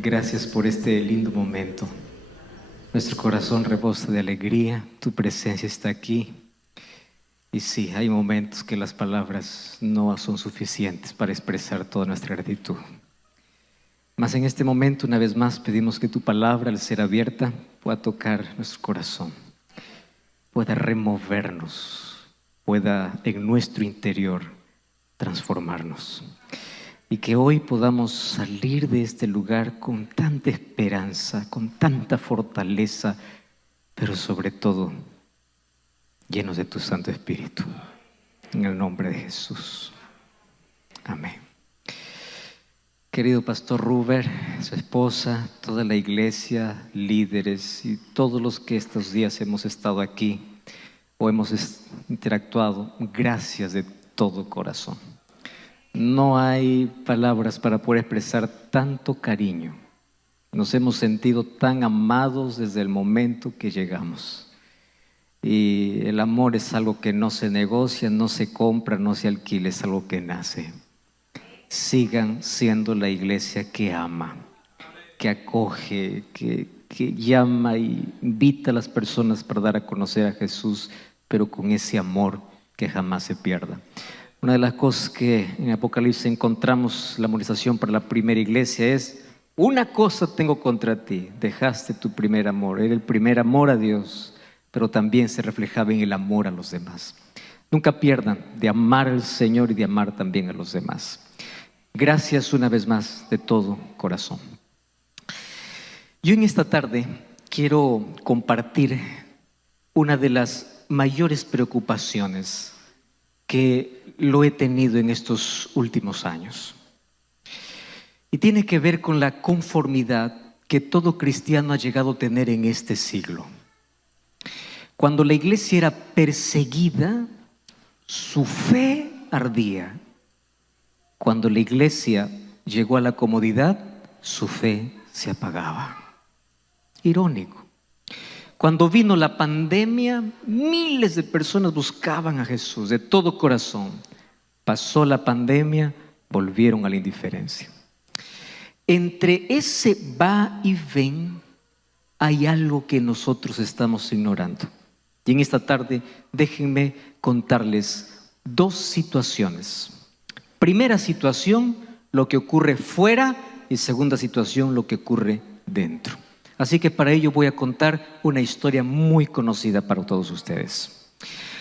Gracias por este lindo momento. Nuestro corazón rebosa de alegría, tu presencia está aquí. Y sí, hay momentos que las palabras no son suficientes para expresar toda nuestra gratitud. Mas en este momento, una vez más, pedimos que tu palabra, al ser abierta, pueda tocar nuestro corazón, pueda removernos, pueda en nuestro interior transformarnos. Y que hoy podamos salir de este lugar con tanta esperanza, con tanta fortaleza, pero sobre todo llenos de tu Santo Espíritu. En el nombre de Jesús. Amén. Querido Pastor Ruber, su esposa, toda la iglesia, líderes y todos los que estos días hemos estado aquí o hemos interactuado, gracias de todo corazón. No hay palabras para poder expresar tanto cariño. Nos hemos sentido tan amados desde el momento que llegamos. Y el amor es algo que no se negocia, no se compra, no se alquila, es algo que nace. Sigan siendo la iglesia que ama, que acoge, que llama y invita a las personas para dar a conocer a Jesús, pero con ese amor que jamás se pierda. Una de las cosas que en Apocalipsis encontramos, la amonestación para la primera iglesia es: una cosa tengo contra ti, dejaste tu primer amor. Era el primer amor a Dios, pero también se reflejaba en el amor a los demás. Nunca pierdan de amar al Señor y de amar también a los demás. Gracias una vez más de todo corazón. Yo en esta tarde quiero compartir una de las mayores preocupaciones que lo he tenido en estos últimos años. Y tiene que ver con la conformidad que todo cristiano ha llegado a tener en este siglo. Cuando la iglesia era perseguida, su fe ardía. Cuando la iglesia llegó a la comodidad, su fe se apagaba. Irónico. Cuando vino la pandemia, miles de personas buscaban a Jesús de todo corazón. Pasó la pandemia, volvieron a la indiferencia. Entre ese va y ven, hay algo que nosotros estamos ignorando. Y en esta tarde, déjenme contarles dos situaciones. Primera situación, lo que ocurre fuera, y segunda situación, lo que ocurre dentro. Así que para ello voy a contar una historia muy conocida para todos ustedes.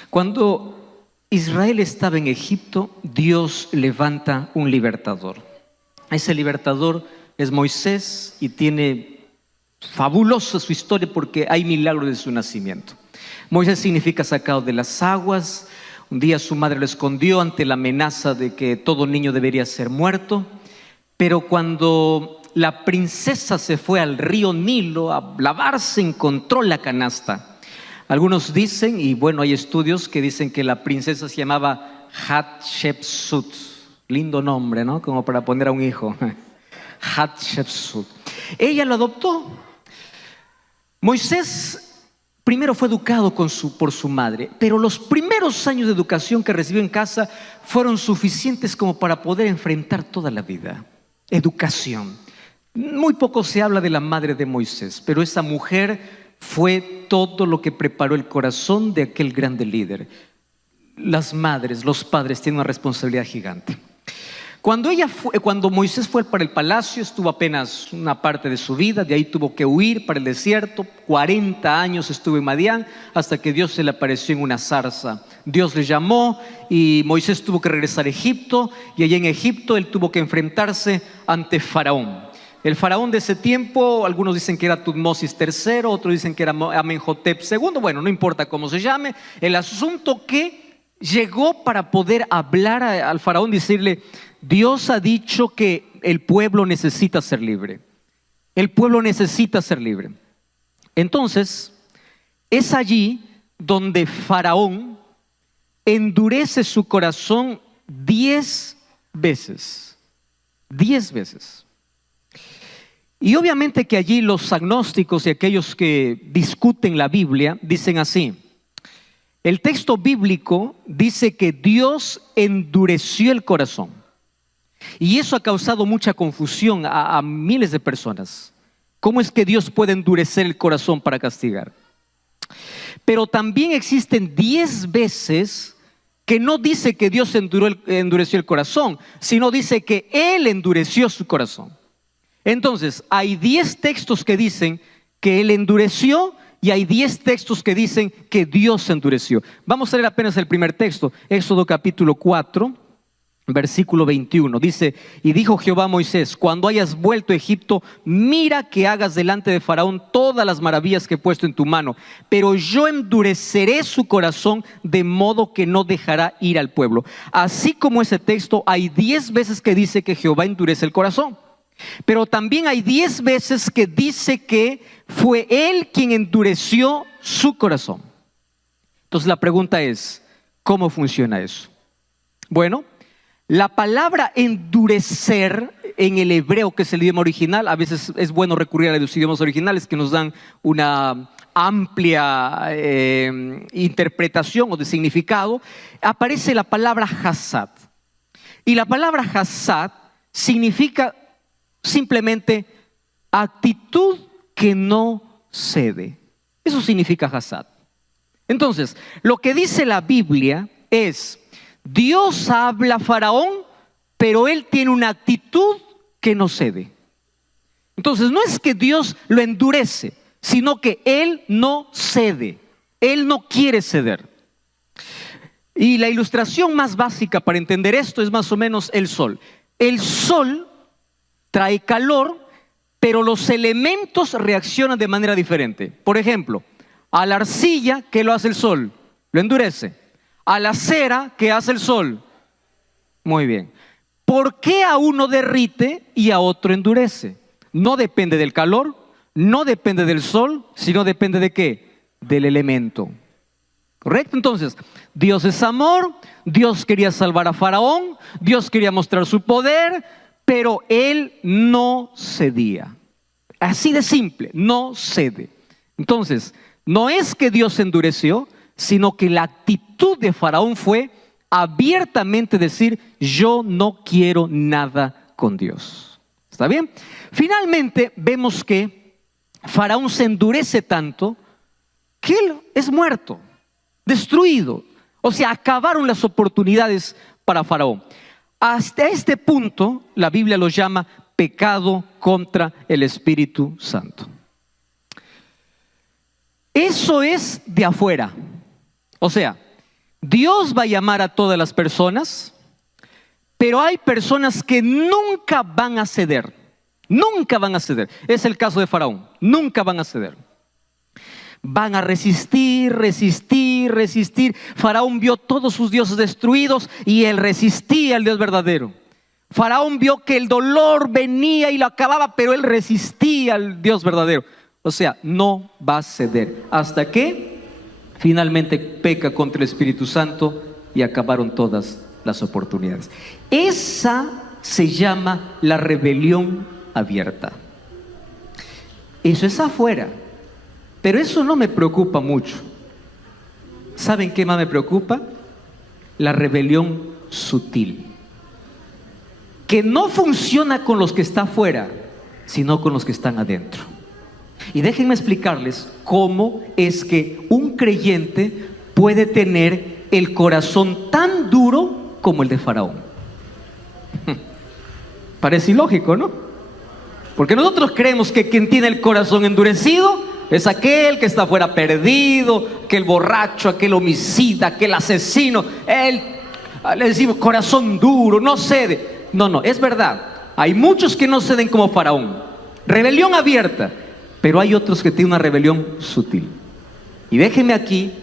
Cuando Israel estaba en Egipto, Dios levanta un libertador. Ese libertador es Moisés y tiene fabulosa su historia porque hay milagros de su nacimiento. Moisés significa sacado de las aguas. Un día su madre lo escondió ante la amenaza de que todo niño debería ser muerto. Pero cuando la princesa se fue al río Nilo a lavarse, encontró la canasta. Algunos dicen, y bueno, hay estudios que dicen que la princesa se llamaba Hatshepsut. Lindo nombre, ¿no? Como para poner a un hijo. Hatshepsut. Ella lo adoptó. Moisés primero fue educado por su madre, pero los primeros años de educación que recibió en casa fueron suficientes como para poder enfrentar toda la vida. Educación. Muy poco se habla de la madre de Moisés, pero esa mujer fue todo lo que preparó el corazón de aquel grande líder. Las madres, los padres tienen una responsabilidad gigante. Cuando Moisés fue para el palacio, estuvo apenas una parte de su vida, de ahí tuvo que huir para el desierto. 40 años estuvo en Madián hasta que Dios se le apareció en una zarza. Dios le llamó y Moisés tuvo que regresar a Egipto, y allá en Egipto él tuvo que enfrentarse ante Faraón. El faraón de ese tiempo, algunos dicen que era Tutmosis III, otros dicen que era Amenhotep II, bueno, no importa cómo se llame. El asunto que llegó para poder hablar al faraón, decirle: Dios ha dicho que el pueblo necesita ser libre. El pueblo necesita ser libre. Entonces, es allí donde Faraón endurece su corazón 10 veces. 10 veces. Y obviamente que allí los agnósticos y aquellos que discuten la Biblia dicen así: el texto bíblico dice que Dios endureció el corazón. Y eso ha causado mucha confusión a miles de personas. ¿Cómo es que Dios puede endurecer el corazón para castigar? Pero también existen 10 veces que no dice que Dios endureció el corazón, sino dice que Él endureció su corazón. Entonces, hay 10 textos que dicen que Él endureció y hay 10 textos que dicen que Dios endureció. Vamos a leer apenas el primer texto, Éxodo capítulo 4, versículo 21. Dice: y dijo Jehová a Moisés: cuando hayas vuelto a Egipto, mira que hagas delante de Faraón todas las maravillas que he puesto en tu mano, pero yo endureceré su corazón de modo que no dejará ir al pueblo. Así como ese texto, hay 10 veces que dice que Jehová endurece el corazón, pero también hay 10 veces que dice que fue Él quien endureció su corazón. Entonces la pregunta es, ¿cómo funciona eso? Bueno, la palabra endurecer en el hebreo, que es el idioma original, a veces es bueno recurrir a los idiomas originales que nos dan una amplia interpretación o de significado. Aparece la palabra hasad. Y la palabra hasad significa simplemente actitud que no cede. Eso significa hasad. Entonces, lo que dice la Biblia es: Dios habla a Faraón, pero él tiene una actitud que no cede. Entonces, no es que Dios lo endurece, sino que él no cede. Él no quiere ceder. Y la ilustración más básica para entender esto es más o menos el sol. El sol trae calor, pero los elementos reaccionan de manera diferente. Por ejemplo, a la arcilla, ¿qué lo hace el sol? Lo endurece. A la cera, ¿qué hace el sol? Muy bien. ¿Por qué a uno derrite y a otro endurece? No depende del calor, no depende del sol, sino depende ¿de qué? Del elemento. ¿Correcto? Entonces, Dios es amor, Dios quería salvar a Faraón, Dios quería mostrar su poder, pero Él no cedía. Así de simple, no cede. Entonces, no es que Dios endureció, sino que la actitud de Faraón fue abiertamente decir: yo no quiero nada con Dios. ¿Está bien? Finalmente vemos que Faraón se endurece tanto que él es muerto, destruido. O sea, acabaron las oportunidades para Faraón. Hasta este punto la Biblia lo llama pecado contra el Espíritu Santo. Eso es de afuera. O sea, Dios va a llamar a todas las personas, pero hay personas que nunca van a ceder. Nunca van a ceder. Es el caso de Faraón. Nunca van a ceder. Van a resistir, resistir, resistir. Faraón vio todos sus dioses destruidos y él resistía al Dios verdadero. Faraón vio que el dolor venía y lo acababa, pero él resistía al Dios verdadero. O sea, no va a ceder hasta que finalmente peca contra el Espíritu Santo y acabaron todas las oportunidades. Esa se llama la rebelión abierta. Eso es afuera, pero eso no me preocupa mucho. ¿Saben qué más me preocupa? La rebelión sutil, que no funciona con los que están afuera, sino con los que están adentro. Y déjenme explicarles cómo es que un creyente puede tener el corazón tan duro como el de Faraón. Parece ilógico, ¿no? Porque nosotros creemos que quien tiene el corazón endurecido es aquel que está afuera perdido, aquel borracho, aquel homicida, aquel asesino. Él, le decimos corazón duro, no cede. No, es verdad. Hay muchos que no ceden como Faraón. Rebelión abierta. Pero hay otros que tienen una rebelión sutil. Y déjenme aquí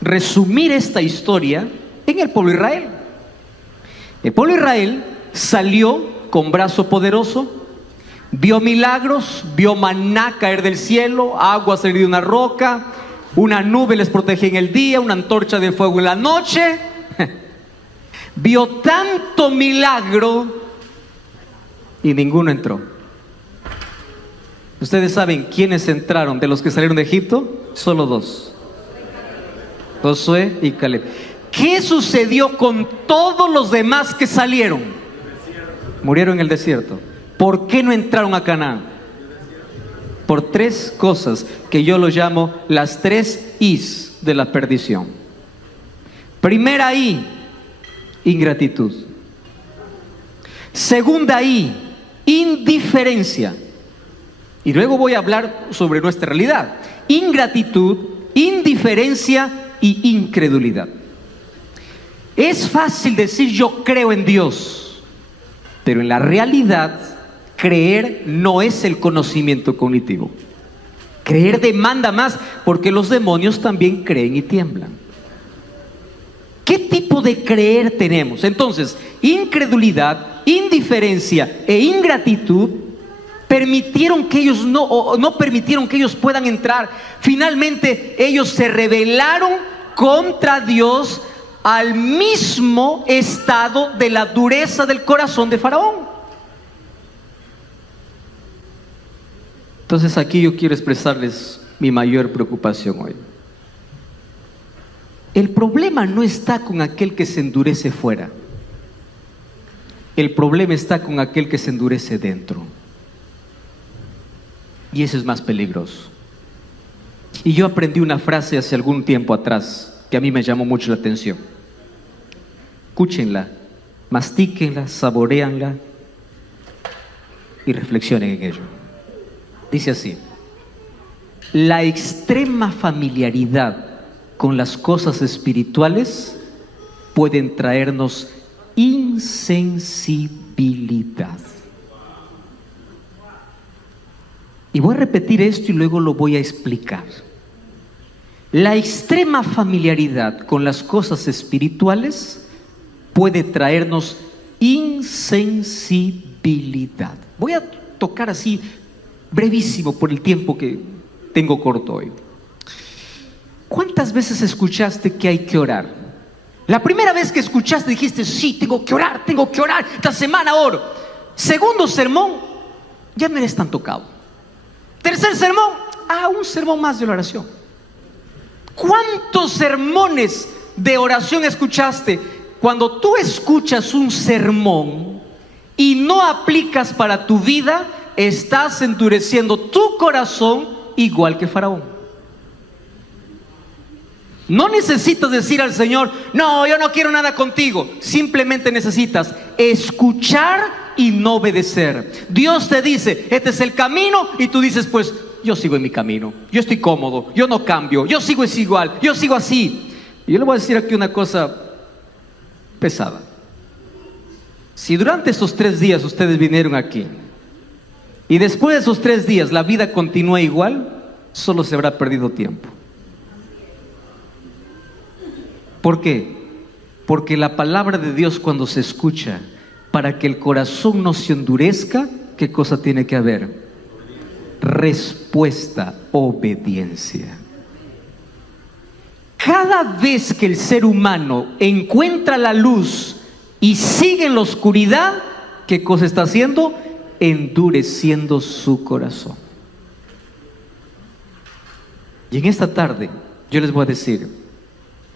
resumir esta historia en el pueblo de Israel. El pueblo de Israel salió con brazo poderoso, vio milagros, vio maná caer del cielo, agua salir de una roca, una nube les protegía en el día, una antorcha de fuego en la noche. Vio tanto milagro y ninguno entró. Ustedes saben quiénes entraron de los que salieron de Egipto. Solo dos: Josué y Caleb. ¿Qué sucedió con todos los demás que salieron? Murieron en el desierto. ¿Por qué no entraron a Canaán? Por tres cosas que yo lo llamo las tres Is de la perdición. Primera I, ingratitud. Segunda I, indiferencia. Y luego voy a hablar sobre nuestra realidad. Ingratitud, indiferencia y incredulidad. Es fácil decir yo creo en Dios, pero en la realidad creer no es el conocimiento cognitivo. Creer demanda más, porque los demonios también creen y tiemblan. ¿Qué tipo de creer tenemos? Entonces, incredulidad, indiferencia e ingratitud permitieron que ellos no permitieron que ellos puedan entrar. Finalmente ellos se rebelaron contra Dios al mismo estado de la dureza del corazón de Faraón. Entonces aquí yo quiero expresarles mi mayor preocupación hoy. El problema no está con aquel que se endurece fuera. El problema está con aquel que se endurece dentro. Y eso es más peligroso. Y yo aprendí una frase hace algún tiempo atrás que a mí me llamó mucho la atención. Escúchenla, mastíquenla, saboréanla y reflexionen en ello. Dice así: la extrema familiaridad con las cosas espirituales pueden traernos insensibilidad. Y voy a repetir esto y luego lo voy a explicar. La extrema familiaridad con las cosas espirituales puede traernos insensibilidad. Voy a tocar así brevísimo por el tiempo que tengo corto hoy. ¿Cuántas veces escuchaste que hay que orar? La primera vez que escuchaste dijiste, sí, tengo que orar, esta semana oro. Segundo sermón, ya me eres tan tocado. Tercer sermón, un sermón más de la oración. ¿Cuántos sermones de oración escuchaste? Cuando tú escuchas un sermón y no aplicas para tu vida, estás endureciendo tu corazón igual que Faraón. No necesitas decir al Señor, no, yo no quiero nada contigo. Simplemente necesitas escuchar y no obedecer. Dios te dice, este es el camino, y tú dices, pues yo sigo en mi camino, yo estoy cómodo, yo no cambio, yo sigo es igual, yo sigo así. Y yo le voy a decir aquí una cosa pesada. Si durante esos 3 días ustedes vinieron aquí y después de esos 3 días la vida continúa igual, solo se habrá perdido tiempo. ¿Por qué? Porque la palabra de Dios, cuando se escucha, para que el corazón no se endurezca, ¿qué cosa tiene que haber? Respuesta, obediencia. Cada vez que el ser humano encuentra la luz y sigue en la oscuridad, ¿qué cosa está haciendo? Endureciendo su corazón. Y en esta tarde yo les voy a decir,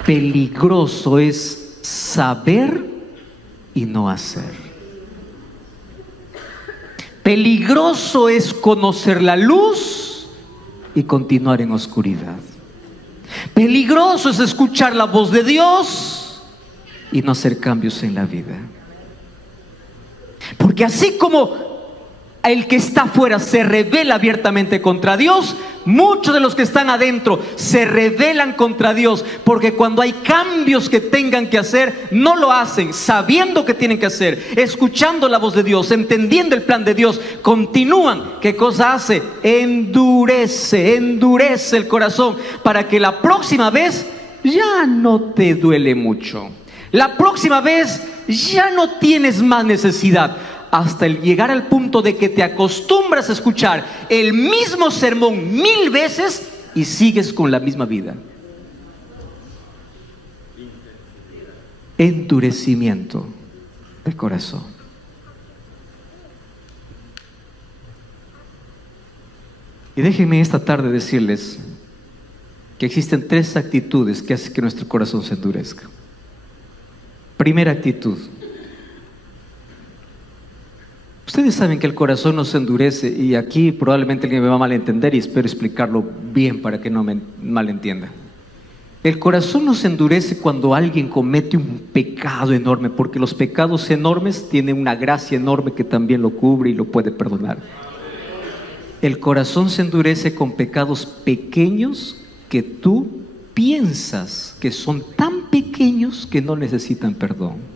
peligroso es saber y no hacer. Peligroso es conocer la luz y continuar en oscuridad. Peligroso es escuchar la voz de Dios y no hacer cambios en la vida. Porque así como el que está afuera se rebela abiertamente contra Dios, muchos de los que están adentro se rebelan contra Dios, porque cuando hay cambios que tengan que hacer, no lo hacen sabiendo que tienen que hacer, escuchando la voz de Dios, entendiendo el plan de Dios, continúan. ¿Qué cosa hace? Endurece el corazón, para que la próxima vez ya no te duele mucho. La próxima vez ya no tienes más necesidad, hasta el llegar al punto de que te acostumbras a escuchar el mismo sermón 1000 veces y sigues con la misma vida. Endurecimiento de corazón. Y déjenme esta tarde decirles que existen 3 actitudes que hacen que nuestro corazón se endurezca. Primera actitud: Ustedes saben que el corazón no se endurece, y aquí probablemente alguien me va a malentender y espero explicarlo bien para que no me malentienda. El corazón no se endurece cuando alguien comete un pecado enorme, porque los pecados enormes tienen una gracia enorme que también lo cubre y lo puede perdonar. El corazón se endurece con pecados pequeños que tú piensas que son tan pequeños que no necesitan perdón.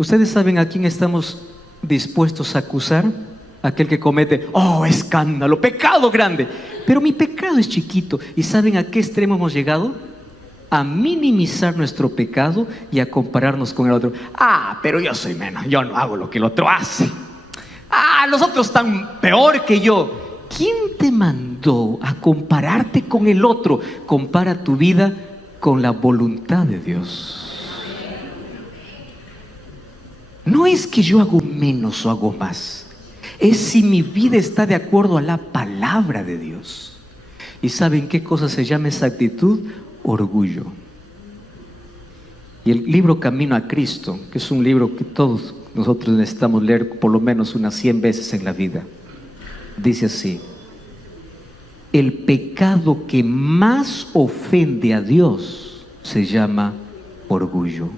¿Ustedes saben a quién estamos dispuestos a acusar? Aquel que comete, oh, escándalo, pecado grande. Pero mi pecado es chiquito. ¿Y saben a qué extremo hemos llegado? A minimizar nuestro pecado y a compararnos con el otro. Ah, pero yo soy menos, yo no hago lo que el otro hace. Ah, los otros están peor que yo. ¿Quién te mandó a compararte con el otro? Compara tu vida con la voluntad de Dios. No es que yo hago menos o hago más, es si mi vida está de acuerdo a la palabra de Dios. ¿Y saben qué cosa se llama esa actitud? Orgullo. Y el libro Camino a Cristo, que es un libro que todos nosotros necesitamos leer por lo menos unas 100 veces en la vida, dice así: el pecado que más ofende a Dios se llama orgullo.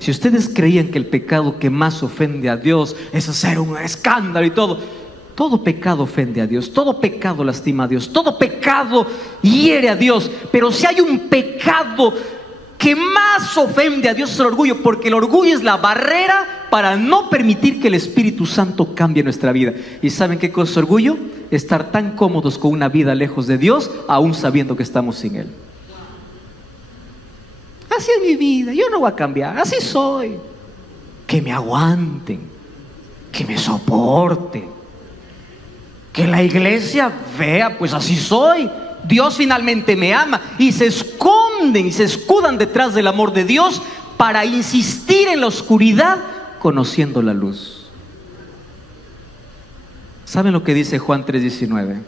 Si ustedes creían que el pecado que más ofende a Dios es hacer un escándalo y todo pecado ofende a Dios, todo pecado lastima a Dios, todo pecado hiere a Dios. Pero si hay un pecado que más ofende a Dios, es el orgullo, porque el orgullo es la barrera para no permitir que el Espíritu Santo cambie nuestra vida. ¿Y saben qué cosa es orgullo? Estar tan cómodos con una vida lejos de Dios, aún sabiendo que estamos sin Él. Así es mi vida, yo no voy a cambiar, así soy. Que me aguanten, que me soporten, que la iglesia vea, pues así soy. Dios finalmente me ama, y se esconden y se escudan detrás del amor de Dios para insistir en la oscuridad conociendo la luz. ¿Saben lo que dice Juan 3:19?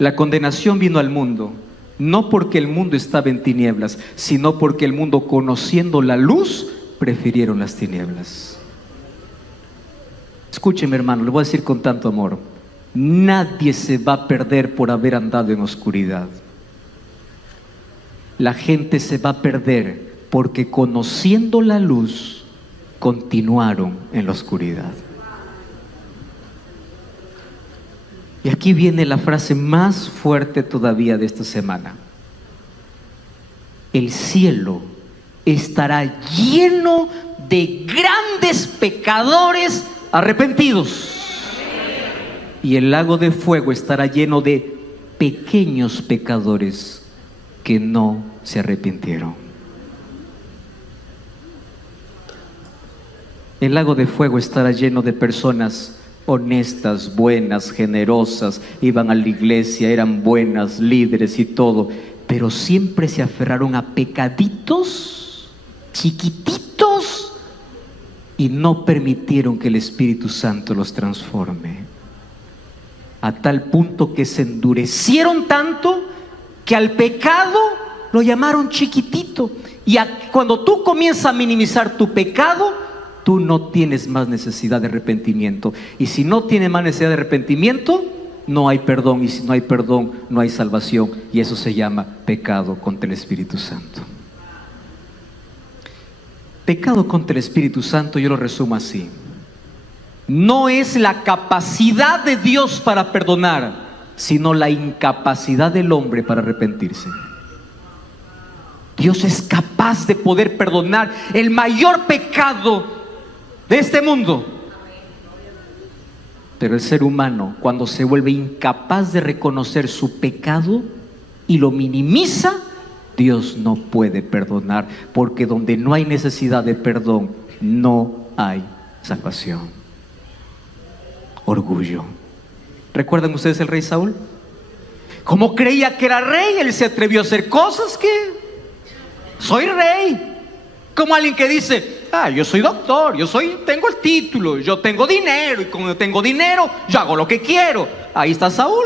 La condenación vino al mundo, no porque el mundo estaba en tinieblas, sino porque el mundo, conociendo la luz, prefirieron las tinieblas. Escúcheme, hermano, le voy a decir con tanto amor: nadie se va a perder por haber andado en oscuridad. La gente se va a perder porque, conociendo la luz, continuaron en la oscuridad. Y aquí viene la frase más fuerte todavía de esta semana: el cielo estará lleno de grandes pecadores arrepentidos, y el lago de fuego estará lleno de pequeños pecadores que no se arrepintieron. El lago de fuego estará lleno de personas honestas, buenas, generosas, iban a la iglesia, eran buenas, líderes y todo, pero siempre se aferraron a pecaditos chiquititos y no permitieron que el Espíritu Santo los transforme, a tal punto que se endurecieron tanto que al pecado lo llamaron chiquitito. Y cuando tú comienzas a minimizar tu pecado, tú no tienes más necesidad de arrepentimiento. Y si no tienes más necesidad de arrepentimiento, no hay perdón. Y si no hay perdón, no hay salvación. Y eso se llama pecado contra el Espíritu Santo. Pecado contra el Espíritu Santo, yo lo resumo así: no es la capacidad de Dios para perdonar, sino la incapacidad del hombre para arrepentirse. Dios es capaz de poder perdonar el mayor pecado de este mundo, pero el ser humano, cuando se vuelve incapaz de reconocer su pecado y lo minimiza, Dios no puede perdonar, porque donde no hay necesidad de perdón, no hay salvación. Orgullo. ¿Recuerdan ustedes el rey Saúl? Como creía que era rey, él se atrevió a hacer cosas que... soy rey. Como alguien que dice: yo soy doctor, tengo el título, yo tengo dinero, y como yo tengo dinero, yo hago lo que quiero. Ahí está Saúl.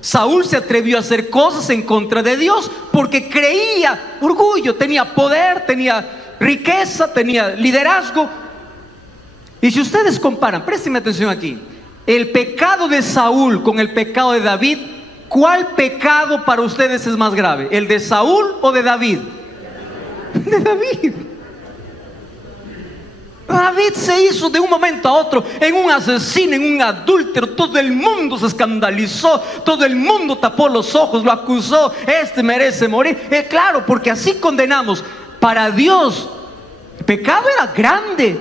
Saúl se atrevió a hacer cosas en contra de Dios porque creía, orgullo, tenía poder, tenía riqueza, tenía liderazgo. Y si ustedes comparan, préstenme atención aquí, el pecado de Saúl con el pecado de David, ¿cuál pecado para ustedes es más grave? ¿El de Saúl o de David? De David. David se hizo de un momento a otro en un asesino, en un adúltero. Todo el mundo se escandalizó, todo el mundo tapó los ojos, lo acusó. Este merece morir. Claro, porque así condenamos. Para Dios, el pecado era grande,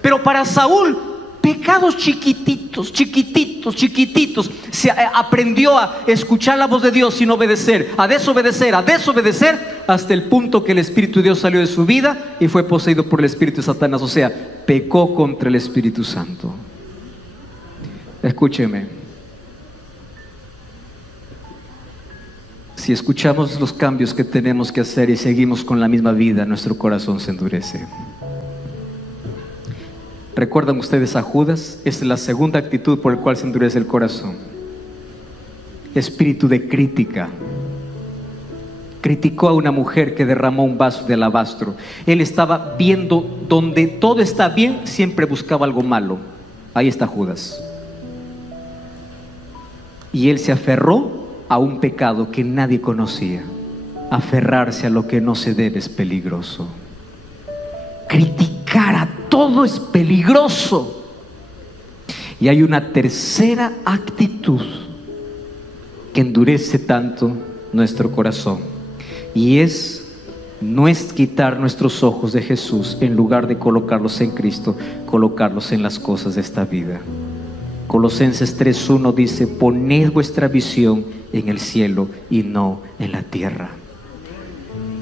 pero para Saúl, pecados chiquititos, chiquititos, chiquititos. Se aprendió a escuchar la voz de Dios sin obedecer, a desobedecer, hasta el punto que el Espíritu de Dios salió de su vida y fue poseído por el Espíritu de Satanás. O sea, pecó contra el Espíritu Santo. Escúcheme. Si escuchamos los cambios que tenemos que hacer y seguimos con la misma vida, nuestro corazón se endurece. ¿Recuerdan ustedes a Judas? Esta es la segunda actitud por la cual se endurece el corazón. Espíritu de crítica. Criticó a una mujer que derramó un vaso de alabastro. Él estaba viendo donde todo está bien, siempre buscaba algo malo. Ahí está Judas. Y él se aferró a un pecado que nadie conocía. Aferrarse a lo que no se debe es peligroso. Criticar a todo es peligroso. Y hay una tercera actitud que endurece tanto nuestro corazón, y no es quitar nuestros ojos de Jesús. En lugar de colocarlos en Cristo, colocarlos en las cosas de esta vida. Colosenses 3:1 dice: poned vuestra visión en el cielo y no en la tierra.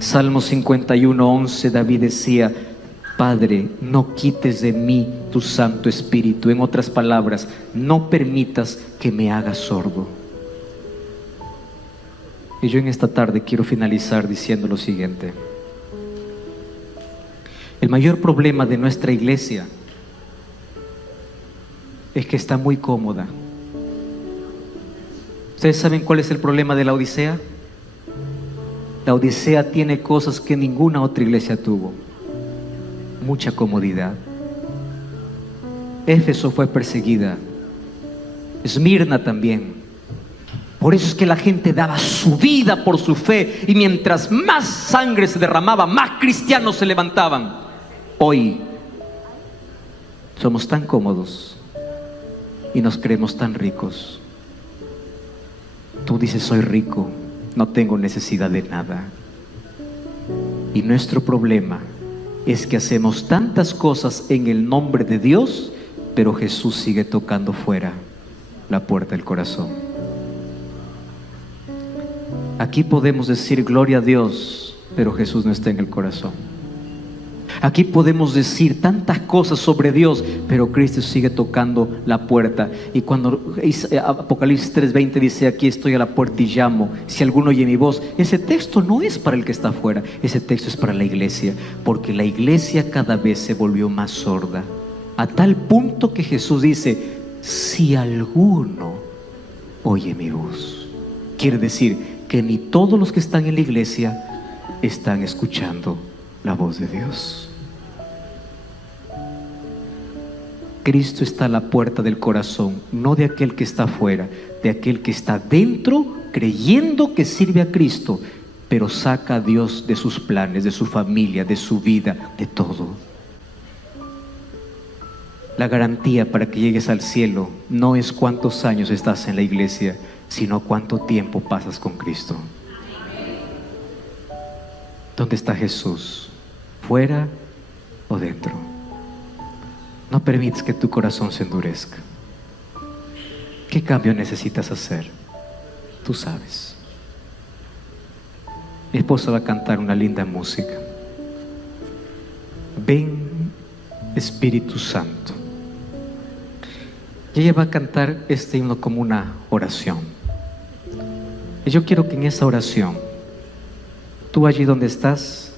Salmo 51:11, David decía: Padre, no quites de mí tu Santo Espíritu. En otras palabras, no permitas que me haga sordo. Y yo en esta tarde quiero finalizar diciendo lo siguiente: el mayor problema de nuestra iglesia es que está muy cómoda. ¿Ustedes saben cuál es el problema de la Odisea? La Odisea tiene cosas que ninguna otra iglesia tuvo. Mucha comodidad. Éfeso fue perseguida, Esmirna también. Por eso es que la gente daba su vida por su fe, y mientras más sangre se derramaba, más cristianos se levantaban. Hoy somos tan cómodos y nos creemos tan ricos. Tú dices: soy rico, no tengo necesidad de nada. Y nuestro problema es que hacemos tantas cosas en el nombre de Dios, pero Jesús sigue tocando fuera la puerta del corazón. Aquí podemos decir gloria a Dios, pero Jesús no está en el corazón. Aquí podemos decir tantas cosas sobre Dios, pero Cristo sigue tocando la puerta. Y cuando Apocalipsis 3:20 dice: aquí estoy a la puerta y llamo, si alguno oye mi voz, ese texto no es para el que está afuera, ese texto es para la iglesia, porque la iglesia cada vez se volvió más sorda, a tal punto que Jesús dice: si alguno oye mi voz. Quiere decir que ni todos los que están en la iglesia están escuchando la voz de Dios. Cristo está a la puerta del corazón, no de aquel que está afuera, de aquel que está dentro, creyendo que sirve a Cristo, pero saca a Dios de sus planes, de su familia, de su vida, de todo. La garantía para que llegues al cielo no es cuántos años estás en la iglesia, sino cuánto tiempo pasas con Cristo. ¿Dónde está Jesús? ¿Fuera o dentro? No permites que tu corazón se endurezca. ¿Qué cambio necesitas hacer? Tú sabes. Mi esposa va a cantar una linda música. Ven, Espíritu Santo. Y ella va a cantar este himno como una oración. Y yo quiero que en esa oración, tú allí donde estás,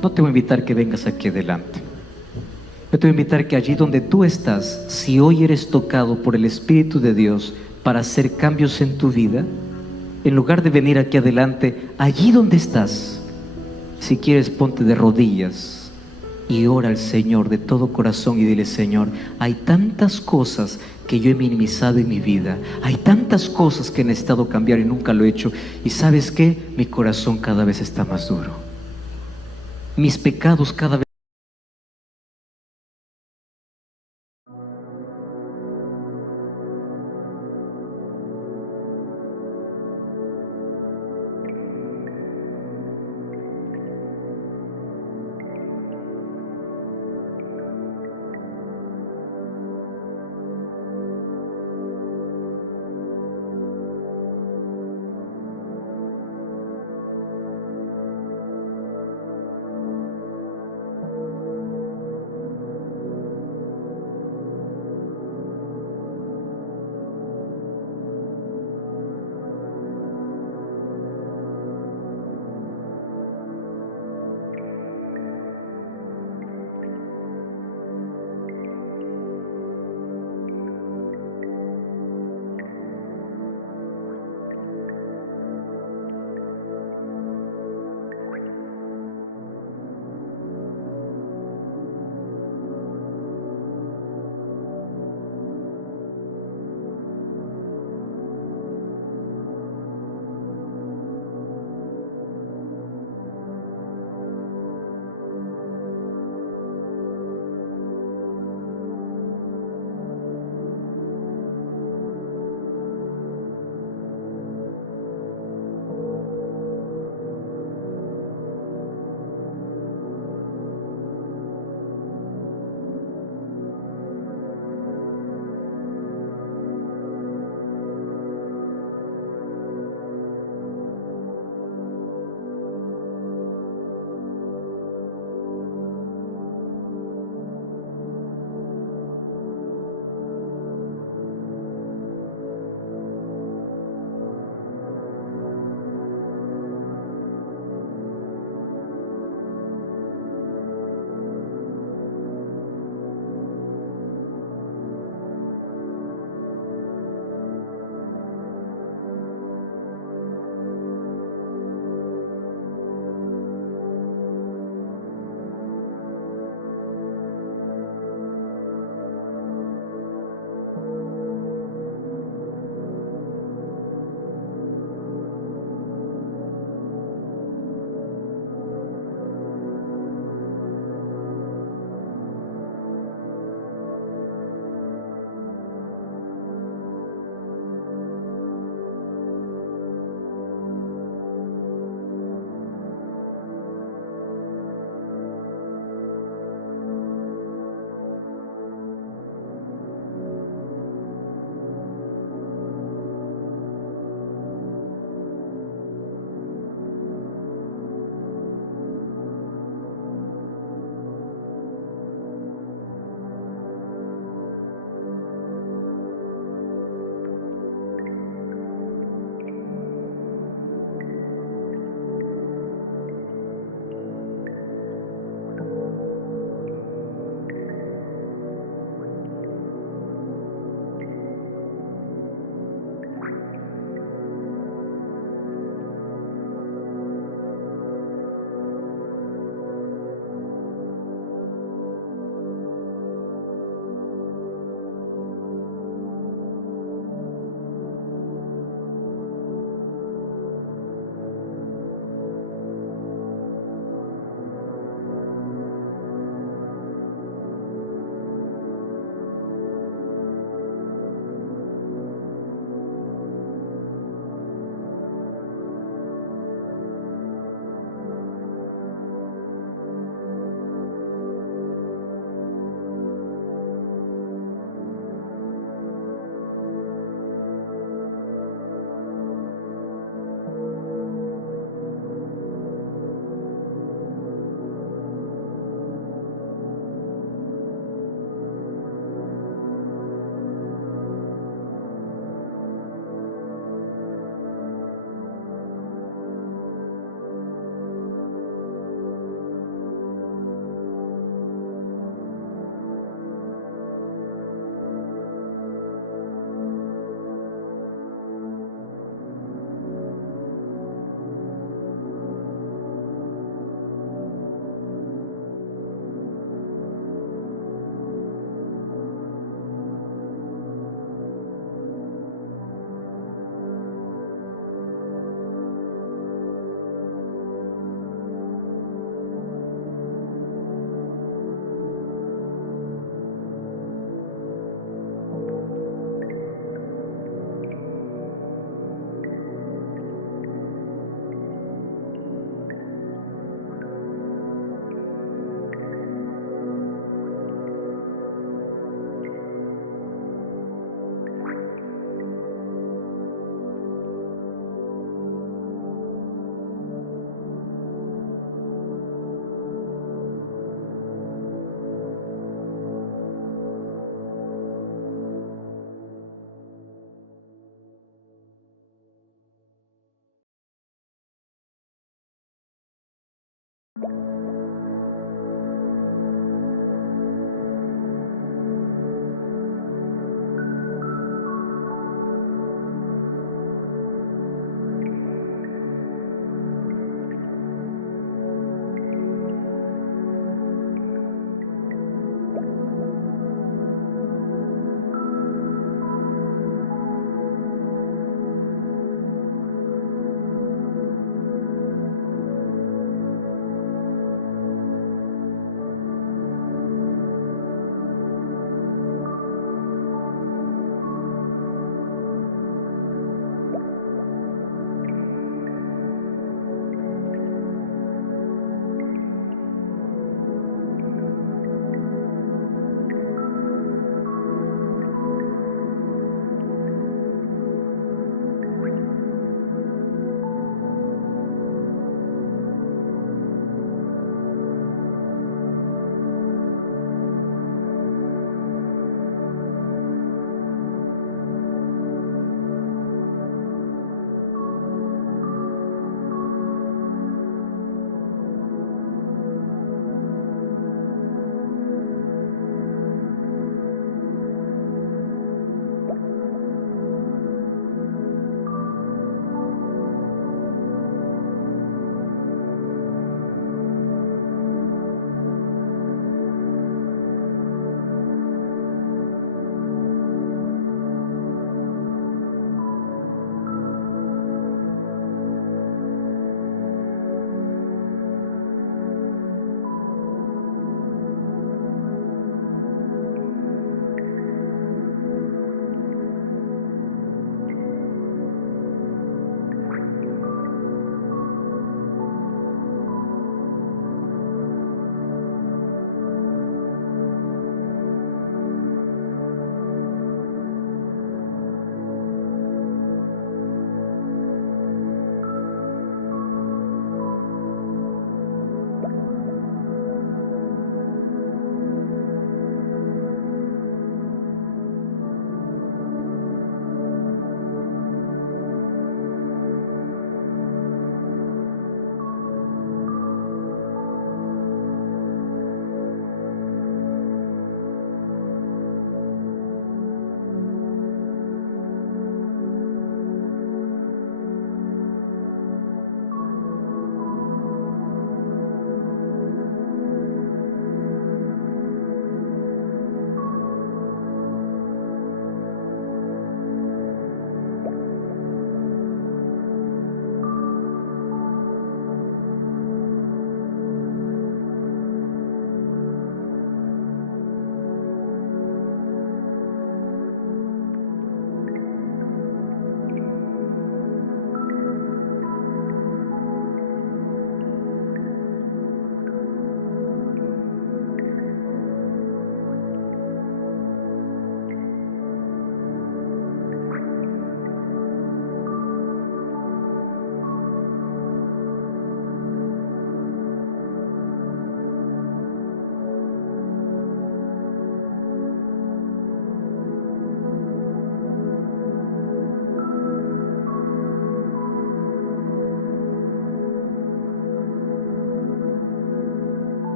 no te voy a invitar que vengas aquí adelante. Yo te voy a invitar que allí donde tú estás, si hoy eres tocado por el Espíritu de Dios, para hacer cambios en tu vida, en lugar de venir aquí adelante, allí donde estás, si quieres ponte de rodillas y ora al Señor de todo corazón y dile: Señor, hay tantas cosas que yo he minimizado en mi vida, hay tantas cosas que he necesitado cambiar y nunca lo he hecho, y ¿sabes qué? Mi corazón cada vez está más duro, mis pecados cada vez